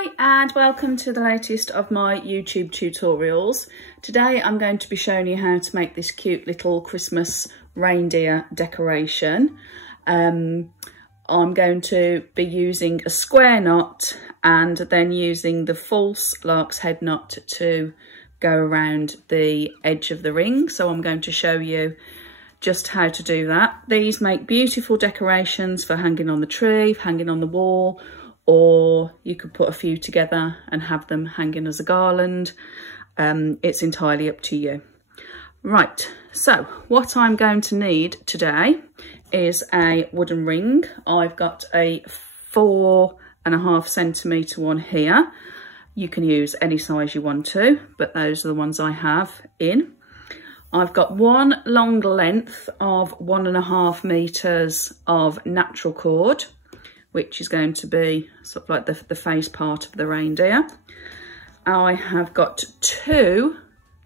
Hi and welcome to the latest of my YouTube tutorials. Today I'm going to be showing you how to make this cute little Christmas reindeer decoration. I'm going to be using a square knot and then using the false lark's head knot to go around the edge of the ring. So I'm going to show you just how to do that. These make beautiful decorations for hanging on the tree, hanging on the wall, or you could put a few together and have them hanging as a garland. It's entirely up to you. Right, so what I'm going to need today is a wooden ring. I've got a 4.5 centimetre one here. You can use any size you want to, but those are the ones I have in. I've got one long length of 1.5 metres of natural cord, which is going to be sort of like the face part of the reindeer. I have got 2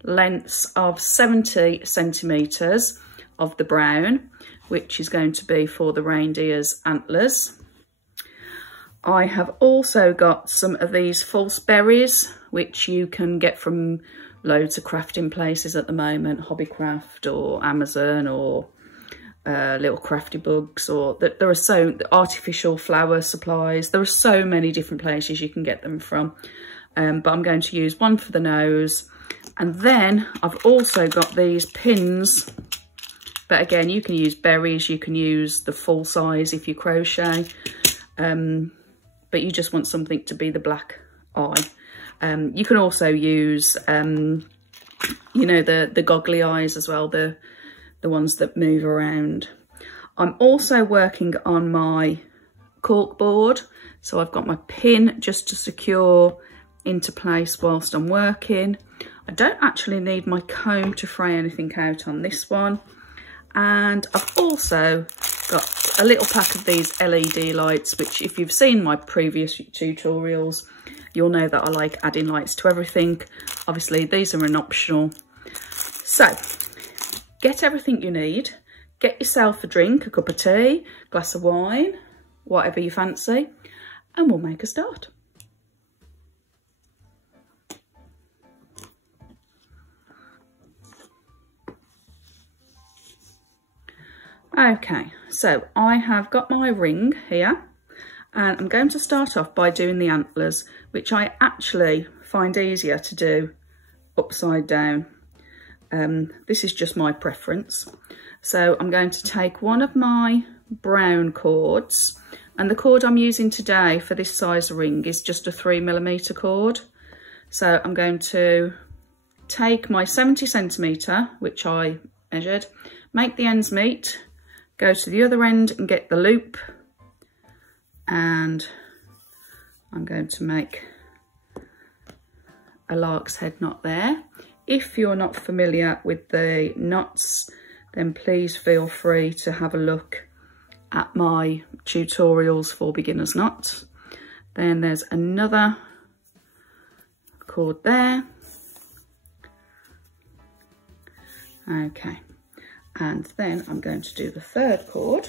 lengths of 70 centimetres of the brown, which is going to be for the reindeer's antlers. I have also got some of these false berries, which you can get from loads of crafting places at the moment, Hobbycraft or Amazon or little crafty bugs, or that there are so artificial flower supplies. There are so many different places you can get them from, but I'm going to use one for the nose. And then I've also got these pins, but again you can use berries, you can use the full size if you crochet, but you just want something to be the black eye. You can also use you know, the goggly eyes as well, the ones that move around. I'm also working on my cork board, so I've got my pin just to secure into place whilst I'm working. I don't actually need my comb to fray anything out on this one. And I've also got a little pack of these LED lights, which if you've seen my previous tutorials, you'll know that I like adding lights to everything. Obviously these are an optional. So get everything you need, get yourself a drink, a cup of tea, glass of wine, whatever you fancy, and we'll make a start. Okay, so I have got my ring here, and I'm going to start off by doing the antlers, which I actually find easier to do upside down. This is just my preference. So I'm going to take one of my brown cords, and the cord I'm using today for this size ring is just a 3mm cord. So I'm going to take my 70 centimetre, which I measured, make the ends meet, go to the other end and get the loop, and I'm going to make a lark's head knot there. If you're not familiar with the knots, then please feel free to have a look at my tutorials for beginners knots. Then there's another cord there. Okay, and then I'm going to do the third cord.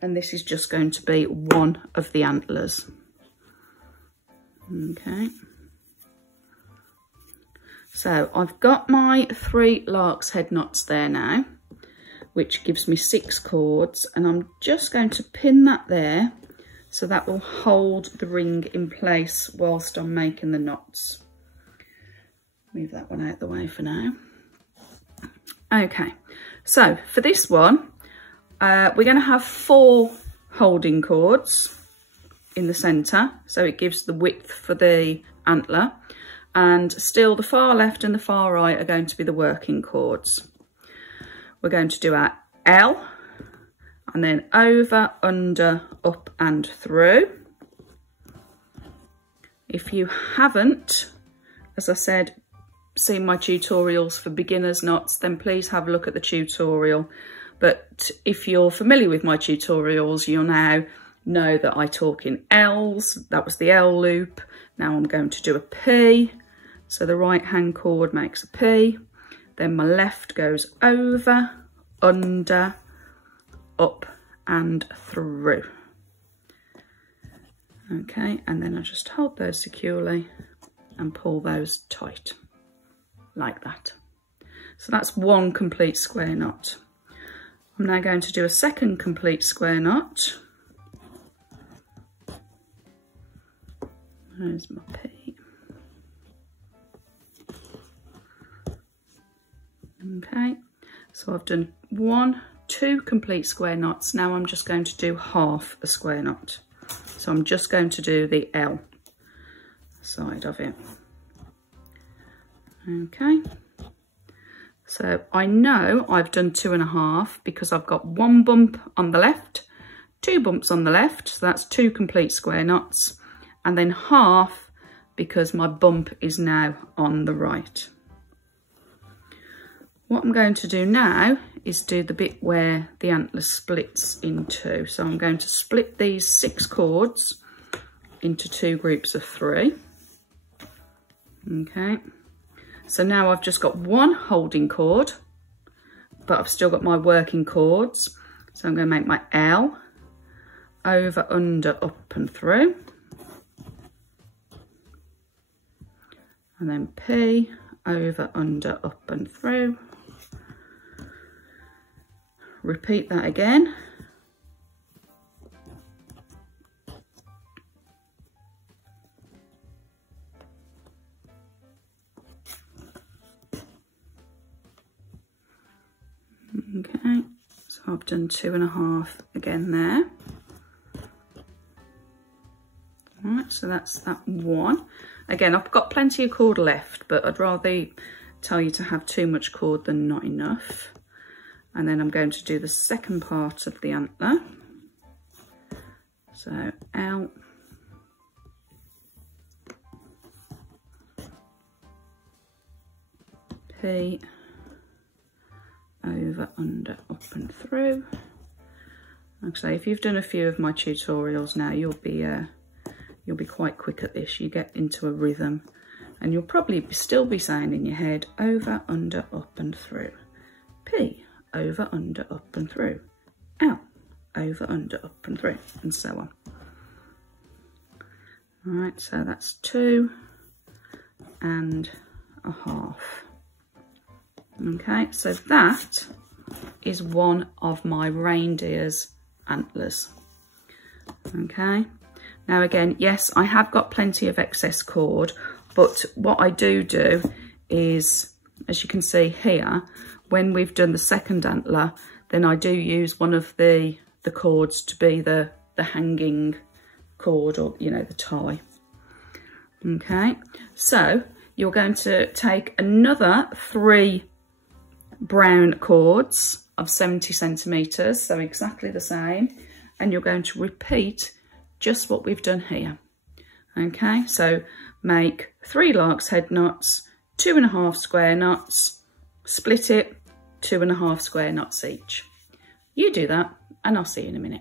And this is just going to be one of the antlers. Okay, so I've got my 3 lark's head knots there now, which gives me 6 cords, and I'm just going to pin that there so that will hold the ring in place whilst I'm making the knots. Move that one out of the way for now. Okay, so for this one, we're going to have 4 holding cords in the centre, so it gives the width for the antler, and still the far left and the far right are going to be the working cords. We're going to do our L, and then over, under, up and through. If you haven't, as I said, seen my tutorials for beginners knots, then please have a look at the tutorial. But if you're familiar with my tutorials, you'll now know that I talk in L's. That was the L loop. Now I'm going to do a P. So the right hand cord makes a P. Then my left goes over, under, up and through. Okay, and then I just hold those securely and pull those tight, like that. So that's one complete square knot. I'm now going to do a second complete square knot. There's my P. Okay, so I've done 1, 2 complete square knots. Now I'm just going to do half a square knot. So I'm just going to do the L side of it. Okay, so I know I've done 2.5 because I've got 1 bump on the left, 2 bumps on the left, so that's 2 complete square knots, and then half because my bump is now on the right. What I'm going to do now is do the bit where the antler splits in two. So I'm going to split these 6 cords into 2 groups of 3. Okay, so now I've just got 1 holding cord, but I've still got my working cords. So I'm going to make my L, over, under, up and through. And then P, over, under, up and through. Repeat that again. Okay, so I've done 2.5 again there. All right, so that's that one. Again, I've got plenty of cord left, but I'd rather tell you to have too much cord than not enough. And then I'm going to do the second part of the antler. So L, P, over, under, up and through. Like I say, if you've done a few of my tutorials now, you'll be quite quick at this. You get into a rhythm and you'll probably still be saying in your head, over, under, up and through. P, over, under, up and through. L, over, under, up and through, and so on. All right, so that's 2.5. Okay, so that is one of my reindeer's antlers. Okay, now again, yes, I have got plenty of excess cord, but what I do is, as you can see here, when we've done the second antler, then I do use one of the cords to be the hanging cord, or, you know, the tie. Okay, so you're going to take another 3 brown cords of 70 centimetres, so exactly the same, and you're going to repeat just what we've done here. Okay, so make 3 lark's head knots, 2.5 square knots, split it, 2.5 square knots each. You do that and I'll see you in a minute.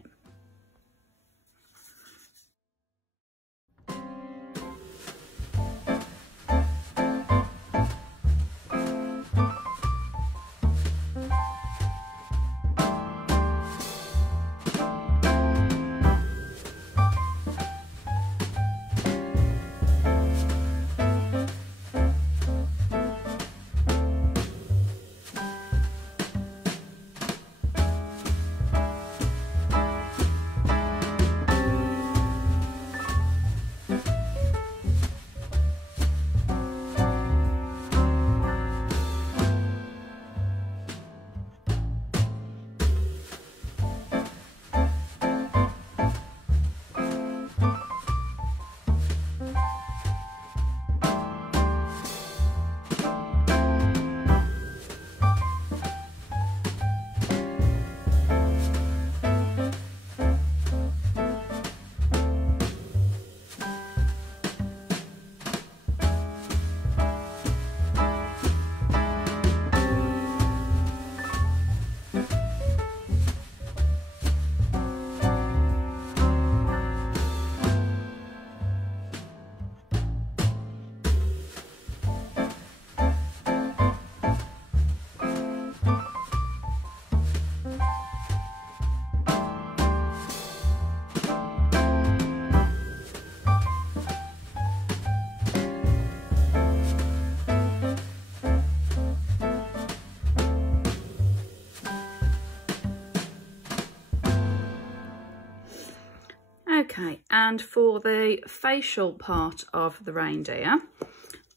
Okay, and for the facial part of the reindeer,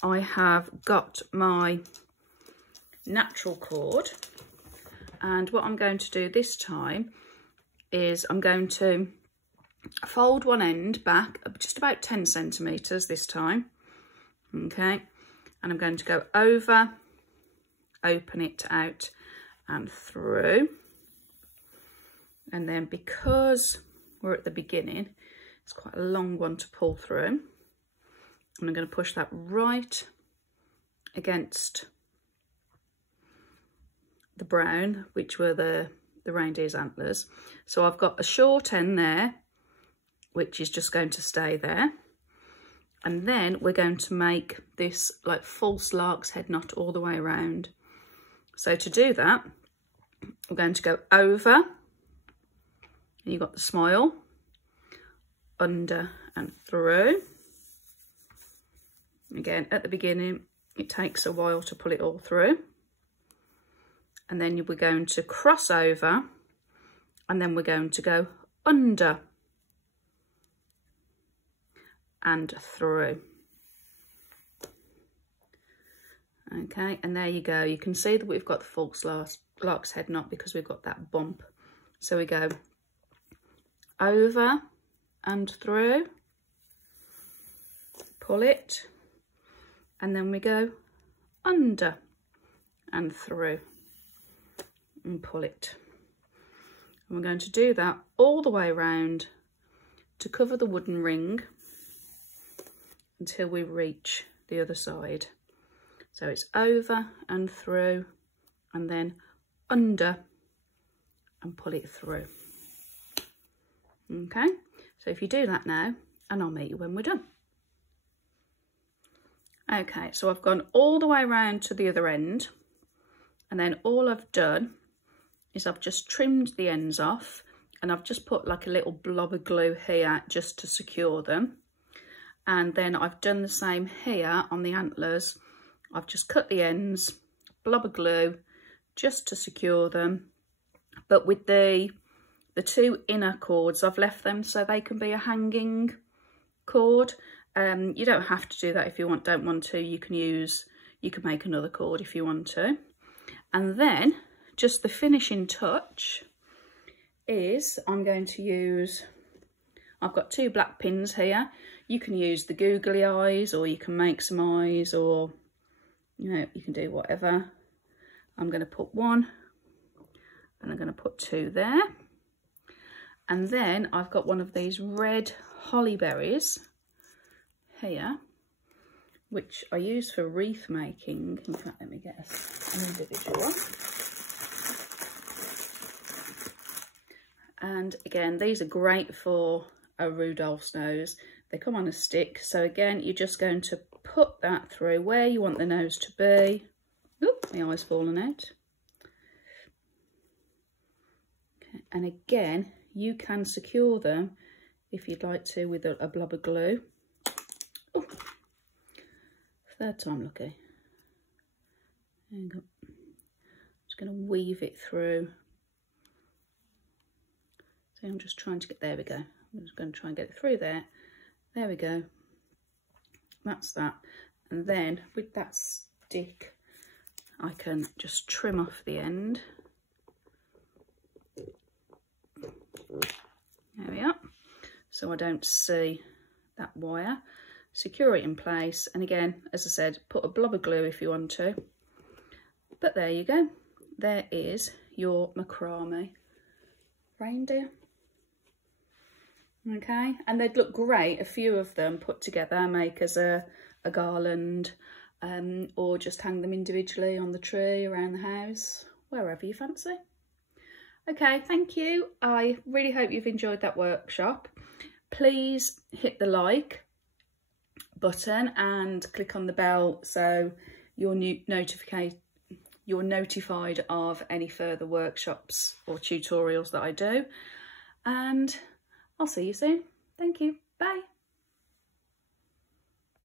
I have got my natural cord, and what I'm going to do this time is I'm going to fold one end back just about 10 centimetres this time, okay, and I'm going to go over, open it out and through, and then because we're at the beginning, it's quite a long one to pull through, and I'm going to push that right against the brown, which were the reindeer's antlers. So I've got a short end there, which is just going to stay there, and then we're going to make this like false lark's head knot all the way around. So to do that, we're going to go over, and you've got the smile, under and through. Again, at the beginning, it takes a while to pull it all through. And then we're going to cross over, and then we're going to go under and through. Okay, and there you go. You can see that we've got the false lark's head knot because we've got that bump. So we go over and through, pull it, and then we go under and through and pull it. And we're going to do that all the way around to cover the wooden ring until we reach the other side. So it's over and through, and then under and pull it through. Okay, so if you do that now, and I'll meet you when we're done. Okay, so I've gone all the way around to the other end, and then all I've done is I've just trimmed the ends off, and I've just put like a little blob of glue here just to secure them. And then I've done the same here on the antlers. I've just cut the ends, blob of glue, just to secure them. But with the two inner cords, I've left them so they can be a hanging cord. You don't have to do that if you don't want to. You can make another cord if you want to. And then just the finishing touch is I'm going to use, I've got 2 black pins here. You can use the googly eyes, or you can make some eyes, or you can do whatever. I'm going to put 1, and I'm going to put 2 there. And then I've got one of these red holly berries here, which I use for wreath making. In fact, let me get an individual one. And again, these are great for a Rudolph's nose. They come on a stick. So again, you're just going to put that through where you want the nose to be. Oop, my eye's fallen out. Okay. And again, you can secure them if you'd like to with a blob of glue. Ooh. 3rd time lucky. There you go. Just going to weave it through. So I'm just trying to get, there we go. I'm just going to try and get it through there. There we go. That's that. And then with that stick, I can just trim off the end. There we are. So I don't see that wire. Secure it in place. And again, as I said, put a blob of glue if you want to. But there you go. There is your macrame reindeer. Okay, and they'd look great, a few of them put together, make as a garland, or just hang them individually on the tree, around the house, wherever you fancy. Okay, thank you. I really hope you've enjoyed that workshop. Please hit the like button and click on the bell so you're notified of any further workshops or tutorials that I do. And I'll see you soon. Thank you. Bye.